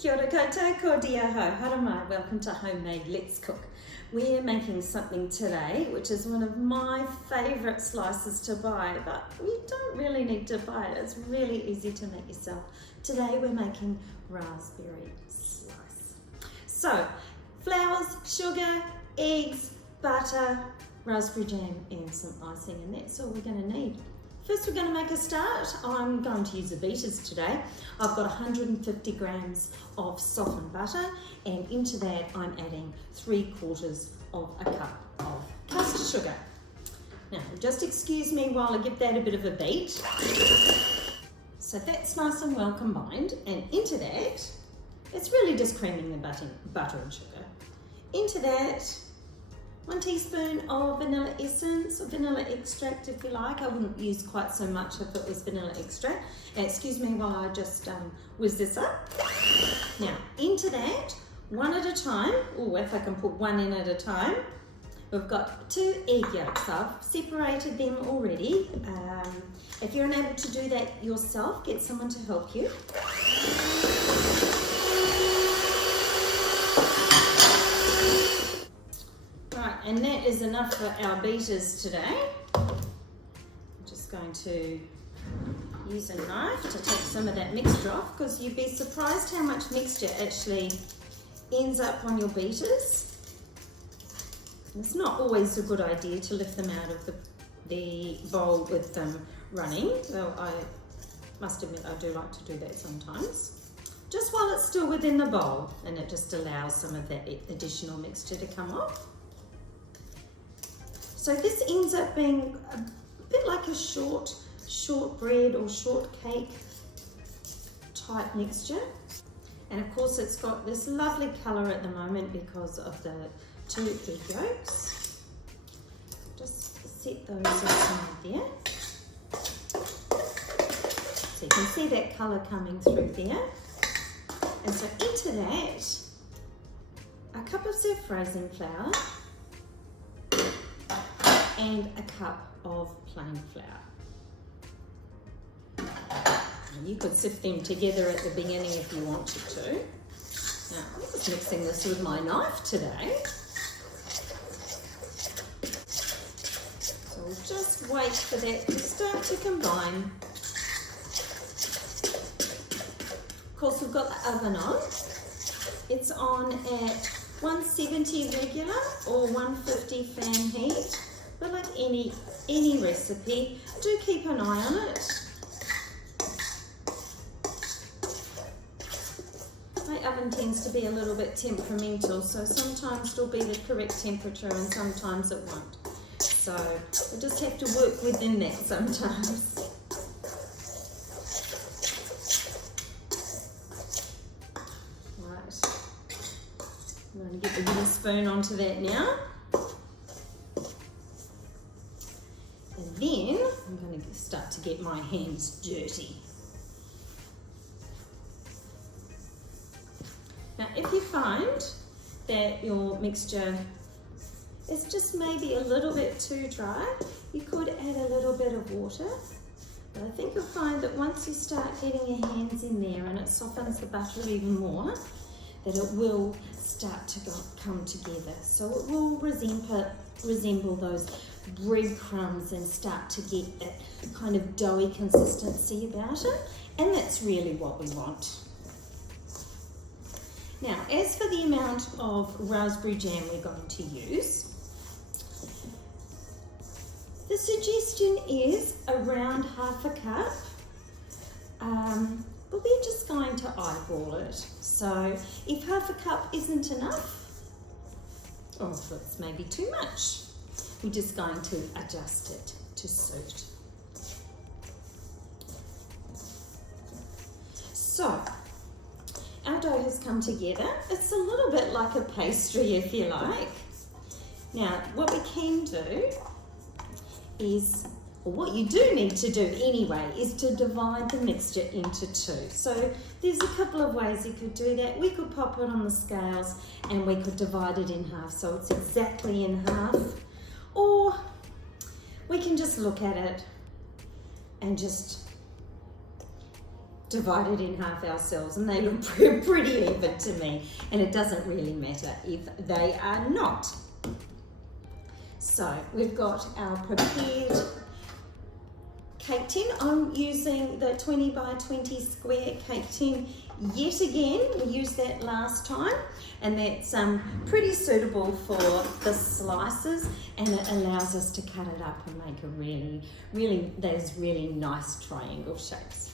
Kia ora koutou, ko dia hau, haramai, welcome to Homemade Let's Cook. We're making something today which is one of my favourite slices to buy, but we don't really need to buy it, it's really easy to make yourself. Today we're making raspberry slice. So, flours, sugar, eggs, butter, raspberry jam and some icing, and that's all we're going to need. First we're going to make a start. I'm going to use the beaters today. I've got 150 grams of softened butter, and into that I'm adding 3/4 of a cup of caster sugar. Now just excuse me while I give that a bit of a beat. So that's nice and well combined, and into that, it's really just creaming the butter and sugar. Into that, 1 teaspoon of vanilla essence or vanilla extract if you like. I wouldn't use quite so much if it was vanilla extract. Excuse me while I just whiz this up. Now into that, one at a time, or if I can put one in at a time, we've got 2 egg yolks. I've separated them already. If you're unable to do that yourself, get someone to help you. Right, and that is enough for our beaters today. I'm just going to use a knife to take some of that mixture off, because you'd be surprised how much mixture actually ends up on your beaters. It's not always a good idea to lift them out of the bowl with them running, though I must admit I do like to do that sometimes. Just while it's still within the bowl, and it just allows some of that additional mixture to come off. So this ends up being a bit like a shortbread or shortcake type mixture. And of course it's got this lovely colour at the moment because of the 2 egg yolks. Just set those aside there. So you can see that colour coming through there. And so into that, a cup of self-raising flour and a cup of plain flour. And you could sift them together at the beginning if you wanted to. Now I'm just mixing this with my knife today. So we'll just wait for that to start to combine. Of course we've got the oven on. It's on at 170 regular or 150 fan heat. But like any recipe, do keep an eye on it. My oven tends to be a little bit temperamental, so sometimes it'll be the correct temperature and sometimes it won't. So I just have to work within that sometimes. Right, I'm going to get the wooden spoon onto that now. And then I'm going to start to get my hands dirty. Now if you find that your mixture is just maybe a little bit too dry, you could add a little bit of water. But I think you'll find that once you start getting your hands in there and it softens the butter even more, that it will start to come together. So it will resemble those breadcrumbs and start to get that kind of doughy consistency about it, and that's really what we want. Now as for the amount of raspberry jam we're going to use, the suggestion is around half a cup, but we're just going to eyeball it. So if half a cup isn't enough, or if it's maybe too much, we're just going to adjust it to suit. So our dough has come together. It's a little bit like a pastry if you like. Now what we can do is, or what you do need to do anyway, is to divide the mixture into 2. So there's a couple of ways you could do that. We could pop it on the scales and we could divide it in half so it's exactly in half. Or we can just look at it and just divide it in half ourselves, and they look pretty even to me, and it doesn't really matter if they are not. So we've got our prepared cake tin. I'm using the 20 by 20 square cake tin yet again. We used that last time, and that's pretty suitable for the slices, and it allows us to cut it up and make a those really nice triangle shapes.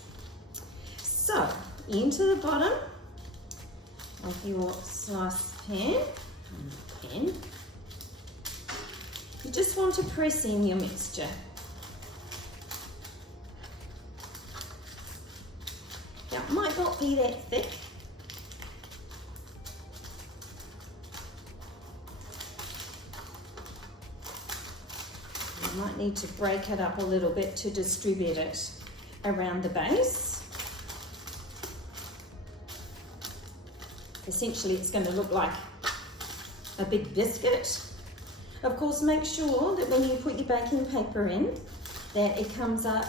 So into the bottom of your slice pan, you just want to press in your mixture. Now, it might not be that thick. You might need to break it up a little bit to distribute it around the base. Essentially, it's going to look like a big biscuit. Of course, make sure that when you put your baking paper in, that it comes up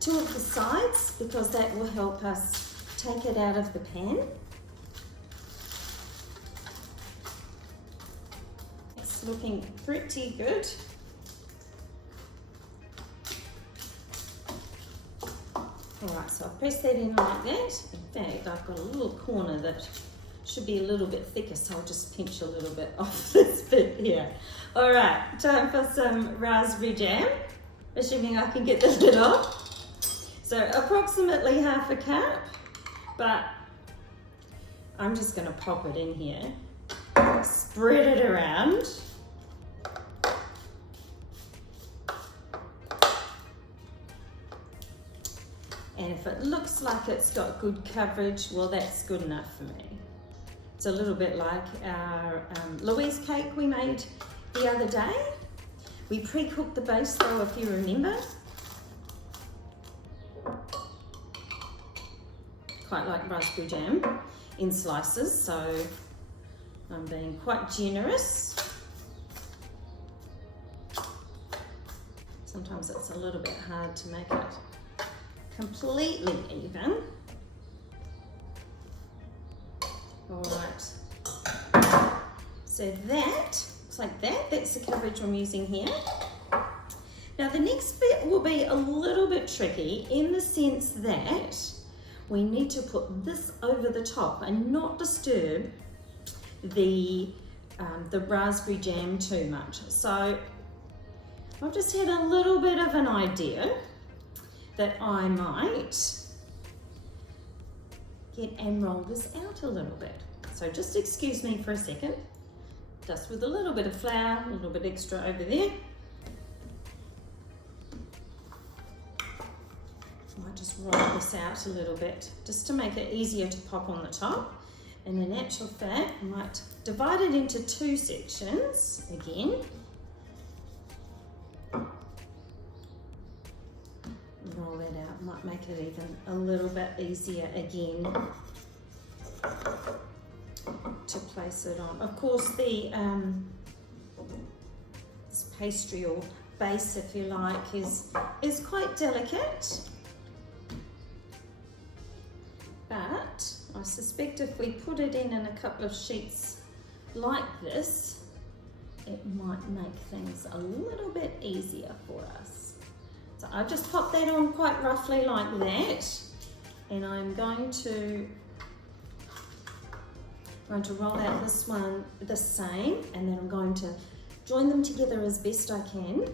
two of the sides, because that will help us take it out of the pan. It's looking pretty good. Alright, so I'll press that in like that. In fact, I've got a little corner that should be a little bit thicker, so I'll just pinch a little bit off this bit here. Alright, time for some raspberry jam, assuming I can get the lid off. So approximately half a cup, but I'm just going to pop it in here, spread it around. And if it looks like it's got good coverage, well, that's good enough for me. It's a little bit like our Louise cake we made the other day. We pre-cooked the base though, if you remember. Quite like raspberry jam in slices, so I'm being quite generous. Sometimes it's a little bit hard to make it completely even. All right, so that looks like that. That's the coverage I'm using here. Now the next bit will be a little bit tricky in the sense that we need to put this over the top and not disturb the raspberry jam too much. So I've just had a little bit of an idea that I might get and roll this out a little bit. So just excuse me for a second, just with a little bit of flour, a little bit extra over there. I might just roll this out a little bit just to make it easier to pop on the top. And in actual fact, I might divide it into two sections again. Roll that out, might make it even a little bit easier again to place it on. Of course, the this pastry or base, if you like, is quite delicate. But I suspect if we put it in a couple of sheets like this, it might make things a little bit easier for us. So I've just popped that on quite roughly like that, and I'm going to roll out this one the same, and then I'm going to join them together as best I can.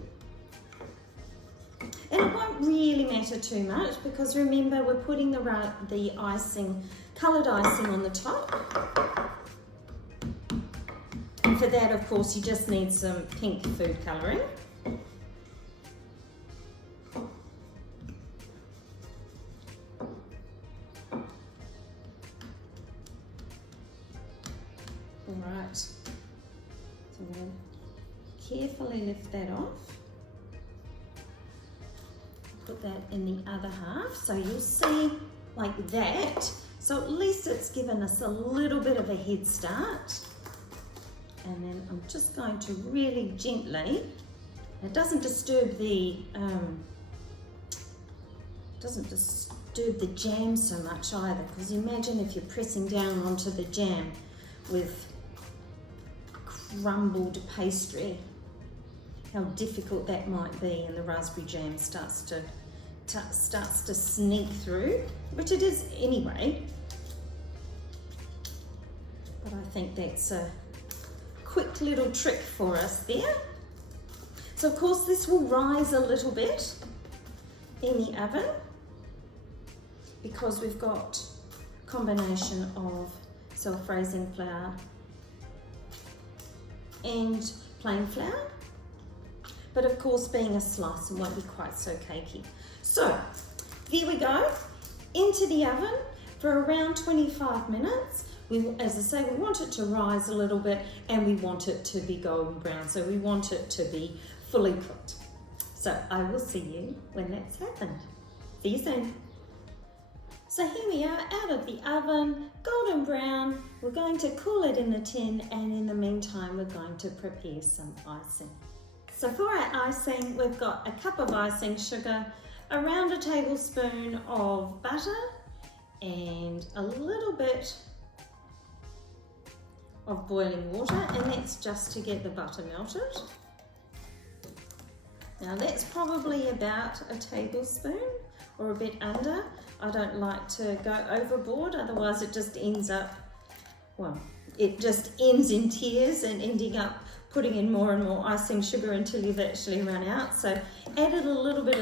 And it won't really matter too much, because remember, we're putting the icing, coloured icing on the top. And for that, of course, you just need some pink food colouring. Alright, so I'm going to carefully lift that off. Put that in the other half, so you'll see like that. So at least it's given us a little bit of a head start. And then I'm just going to really gently, it doesn't disturb the Doesn't disturb the jam so much either, because imagine if you're pressing down onto the jam with crumbled pastry, how difficult that might be, and the raspberry jam starts to sneak through, which it is anyway. But I think that's a quick little trick for us there. So of course this will rise a little bit in the oven because we've got a combination of self-raising flour and plain flour. But of course, being a slice, it won't be quite so cakey. So here we go, into the oven for around 25 minutes. As I say, we want it to rise a little bit and we want it to be golden brown. So we want it to be fully cooked. So I will see you when that's happened. See you soon. So here we are out of the oven, golden brown. We're going to cool it in the tin, and in the meantime, we're going to prepare some icing. So for our icing, we've got a cup of icing sugar, around a tablespoon of butter, and a little bit of boiling water, and that's just to get the butter melted. Now that's probably about a tablespoon or a bit under. I don't like to go overboard, otherwise it just ends up, well, it just ends in tears and ending up putting in more and more icing sugar until you've actually run out. So add it a little bit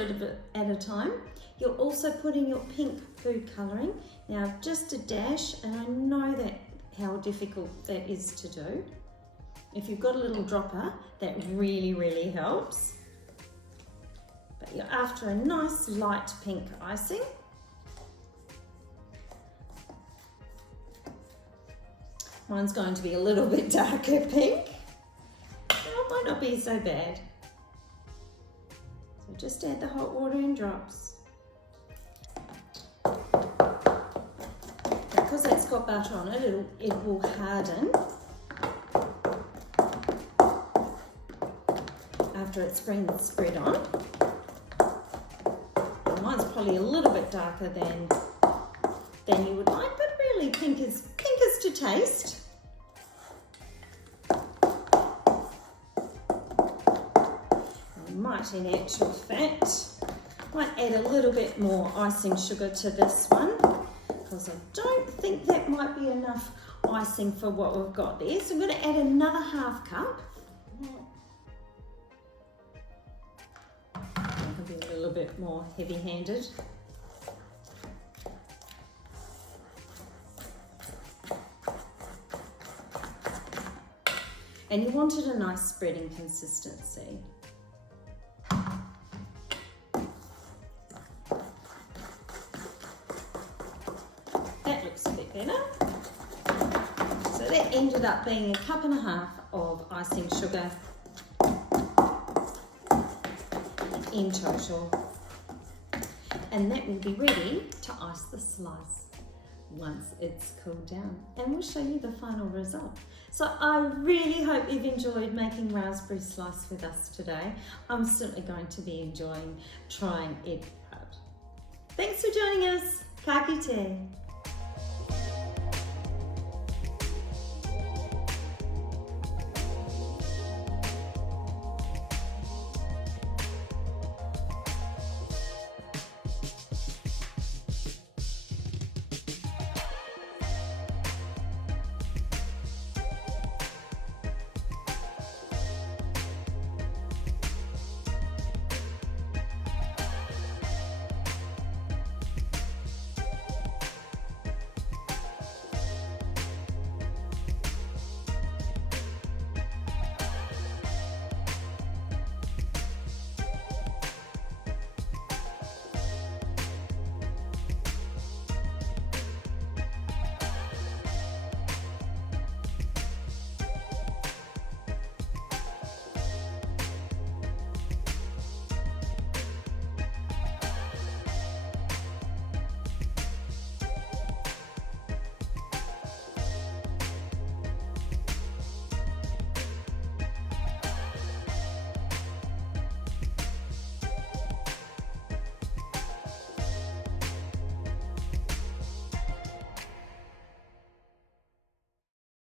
at a time. You're also putting your pink food colouring. Now just a dash, and I know that how difficult that is to do. If you've got a little dropper, that really, really helps. But you're after a nice light pink icing. Mine's going to be a little bit darker pink. It might not be so bad. So just add the hot water in drops. Because it's got butter on it, it will harden after it's been spread on. Mine's probably a little bit darker than you would like, but really pink is to taste. I might, in actual fact, add a little bit more icing sugar to this one, because I don't think that might be enough icing for what we've got there. So I'm going to add another half cup. I'll be a little bit more heavy-handed. And you wanted a nice spreading consistency. That looks a bit better. So that ended up being a cup and a half of icing sugar in total. And that will be ready to ice the slice once it's cooled down, and we'll show you the final result. So I really hope you've enjoyed making raspberry slice with us today. I'm certainly going to be enjoying trying it out. Thanks for joining us. Ka kite.